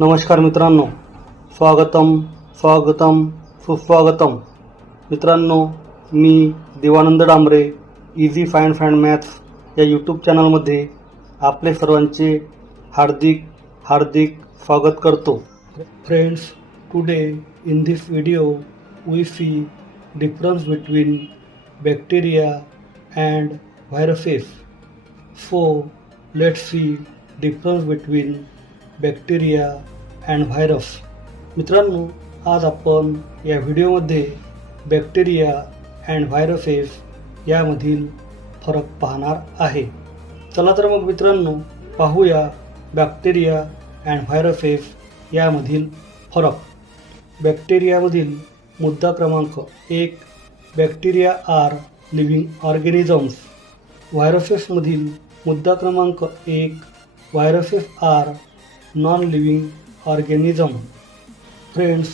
नमस्कार मित्रांनो. स्वागतम स्वागतम सुस्वागतम. मित्रांनो मी Devanand Dambare easy fine find maths या यूट्यूब चॅनलमध्ये आपले सर्वांचे हार्दिक हार्दिक स्वागत करतो. Friends today in this video we see difference between bacteria and viruses so let see difference between bacteria and virus मित्रांनो आज आपण या व्हिडिओमध्ये बॅक्टेरिया अँड व्हायरसेस यामधील फरक पाहणार आहे. चला तर मग मित्रांनो पाहूया बॅक्टेरिया अँड व्हायरसेस यामधील फरक. बॅक्टेरियामधील मुद्दा क्रमांक एक बॅक्टेरिया आर लिव्हिंग ऑर्गॅनिझम्स व्हायरसेसमधील मुद्दा क्रमांक एक viruses are non living organism friends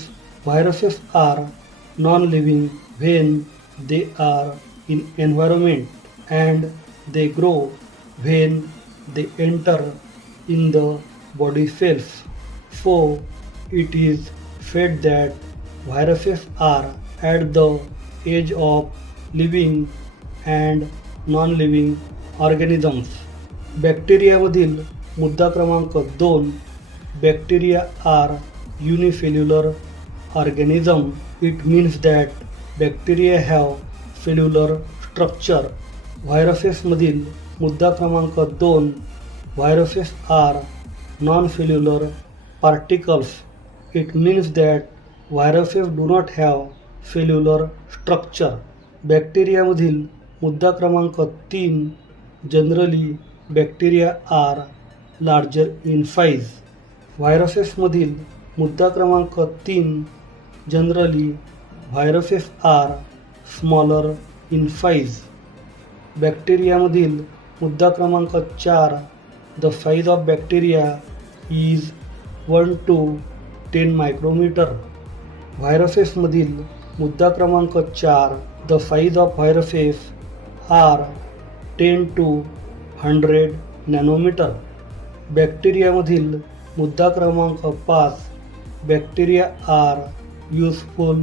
viruses are non living when they are in environment and they grow when they enter in the body cells so it is said that viruses are at the edge of living अँड non-living organisms. बॅक्टेरियामधील मुद्दा क्रमांक दोन bacteria are unicellular organism it means that bacteria have cellular structure व्हायरसेसमधील मुद्दा क्रमांक दोन viruses are non cellular particles it means that viruses do not have cellular structure बॅक्टेरियामधील मुद्दा क्रमांक तीन generally bacteria are larger in size व्हायरसेसमधील मुद्दा क्रमांक तीन, generally viruses are smaller in size बॅक्टेरियामधील मुद्दा क्रमांक चार, the size of bacteria is one to ten micrometre. व्हायरसेसमधील मुद्दा क्रमांक चार, the size of viruses are ten to hundred nanometre. बॅक्टेरियामधील मुद्दा क्रमांक पाच bacteria are useful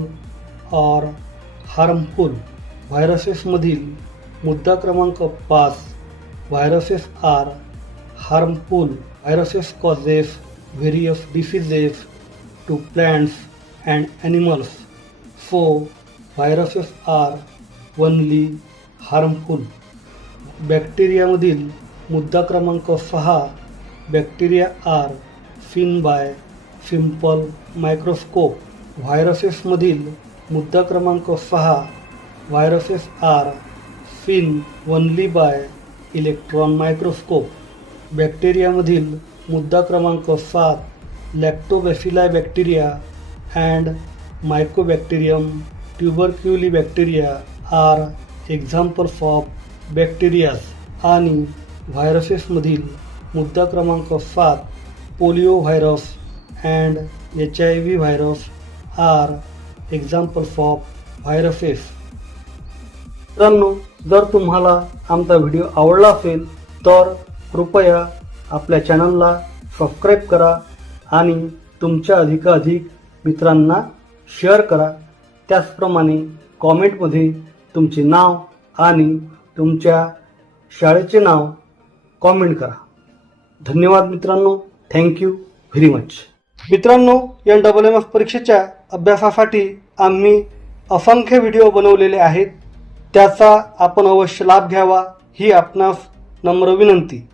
or harmful व्हायरसेसमधील मुद्दा क्रमांक पाच viruses are harmful viruses causes various diseases to plants and animals. So, viruses are only harmful. बॅक्टेरियामधील मुद्दा क्रमांक सहा bacteria are seen by simple microscope व्हायरसेसमधील मुद्दा क्रमांक सहा viruses are seen only by electron microscope बॅक्टेरियामधील मुद्दा क्रमांक सात lactobacilli bacteria and mycobacterium tuberculi bacteria are examples of bacterias आणि व्हायरसेसमधील मुद्दा क्रमांक सात polio virus and H I V virus are example of viruses मित्रांनो जर तुम्हाला आमचा व्हिडिओ आवडला असेल तर कृपया आपल्या चॅनलला सबस्क्राईब करा आणि तुमच्या अधिकाधिक मित्रांना शेअर करा. त्याचप्रमाणे कॉमेंटमध्ये तुमचे नाव आणि तुमच्या शाळेचे नाव कॉमेंट करा. धन्यवाद मित्रांनो. थँक्यू व्हेरी मच मित्रांनो या डबल एम एफ परीक्षेच्या अभ्यासासाठी आम्ही असंख्य व्हिडिओ बनवलेले आहेत. त्याचा आपण अवश्य लाभ घ्यावा ही आपणास नम्र विनंती.